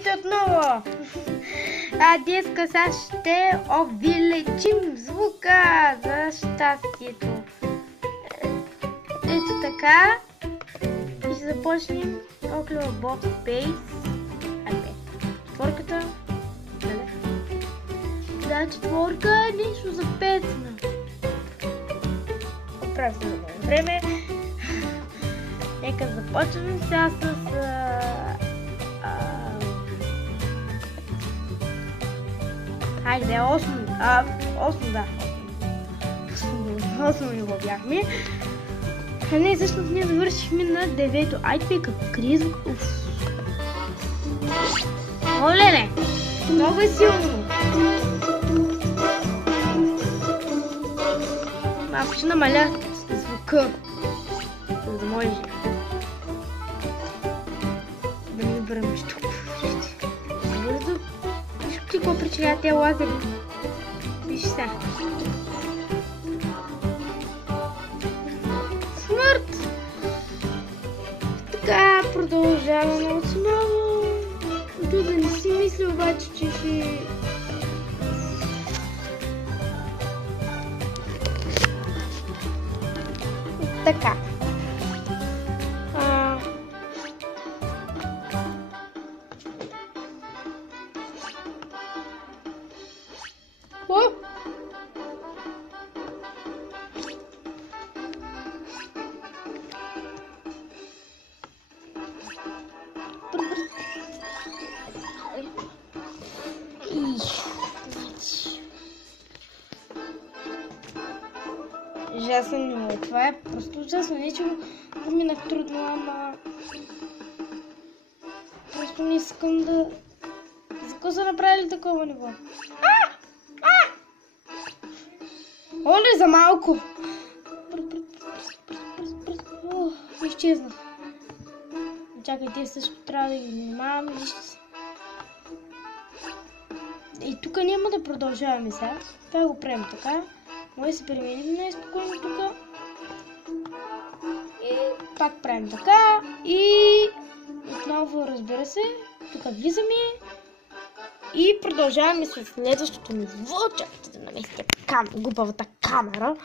Здравейте отново! Днеска сега ще увеличим звука за щастието. Ето така. И ще започнем оклева Box Space. Айде, четворката. Да, четворка е нещо за песна. Оправя се за време. Нека започнем сега с хайде, 8 да. 8 ниво бяхме. Не, всъщност ние завършихме на 9-то. Айде, какъв криз. Оле, много е силно. Малко ще намаля звука, за да може да не бърнеш тук. Бързо. Виж какво причиняват тези лазери. Виж сега. Смърт! Така, продължаваме отново. Да не си мисля обаче, че ще... Така. Ужасно ниво. Това е просто ужасно. Не че го минах трудно, ама... Просто не искам да... За какво са направили такова ниво? Оле, за малко! Изчезнах. Чакай, те също трябва да ги внимаваме. Вижте се. И тук няма да продължаваме сега. Това го правим така. Може да се преминем най-спокойно тук. И пак правим така. И отново, разбира се, тук влизаме. И продължаваме с следващото ниво. Чакайте да наместя глупавата камера.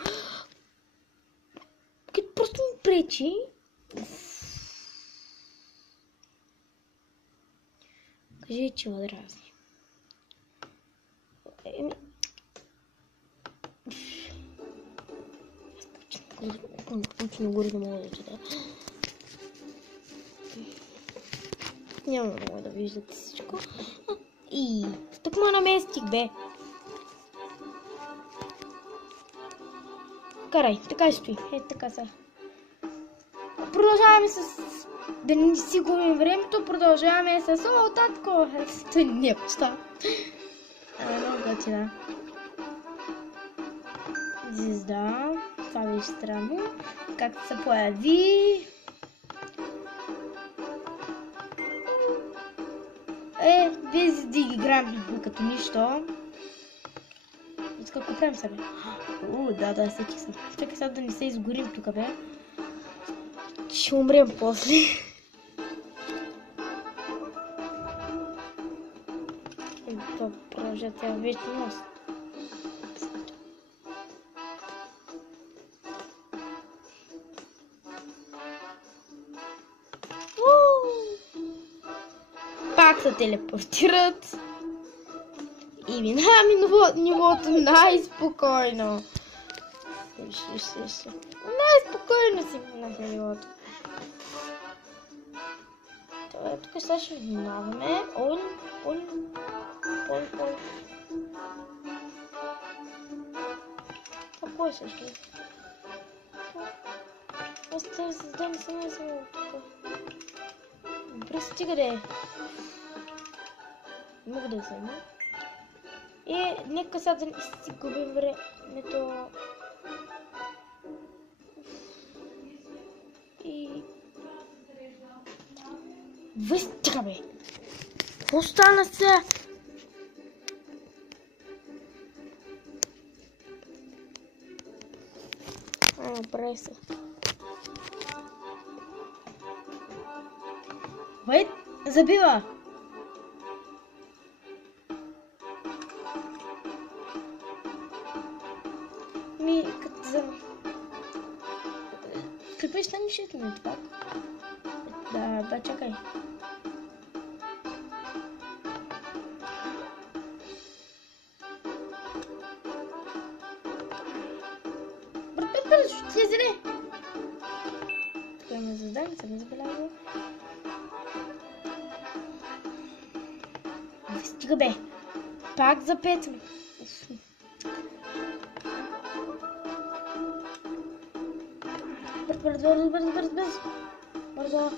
Като просто ми пречи. Кажи, че ме дразни. Очень горе да мога да чета. Няма да мога да виждате всичко. И тук ме наместих, бе. Карай, така ще стои. Ето така са. Продължаваме с... Да не си губим времето, продължаваме с... О, татко! Той не е пуста. Много готина. Звезда. Това беше странно. Как се появи. Без да ги играем като нищо. От какво правим сега, бе? Да, сетих съм. Чакай сега да не се изгорим тук, бе. Ще умрем после. Това продължа цял вечност. Пак се телепортират. И минаваме нивото най-спокойно. Най-спокойно си минахме нивото. Тук сега ще внимаваме. Ой. Какво е също? Аз трябва да създам само тук. Добре, стига да е. Мога да взема. И нека сега да не си губим времето. И... Стига, бе! Какво стана сега? Направи се. Забива! пишете ми това. Да, чакай. Бързо, ще ти зеле. Тук имаме задание, съм забелязала. Стига бе. Пак за 5 ми. Бързо.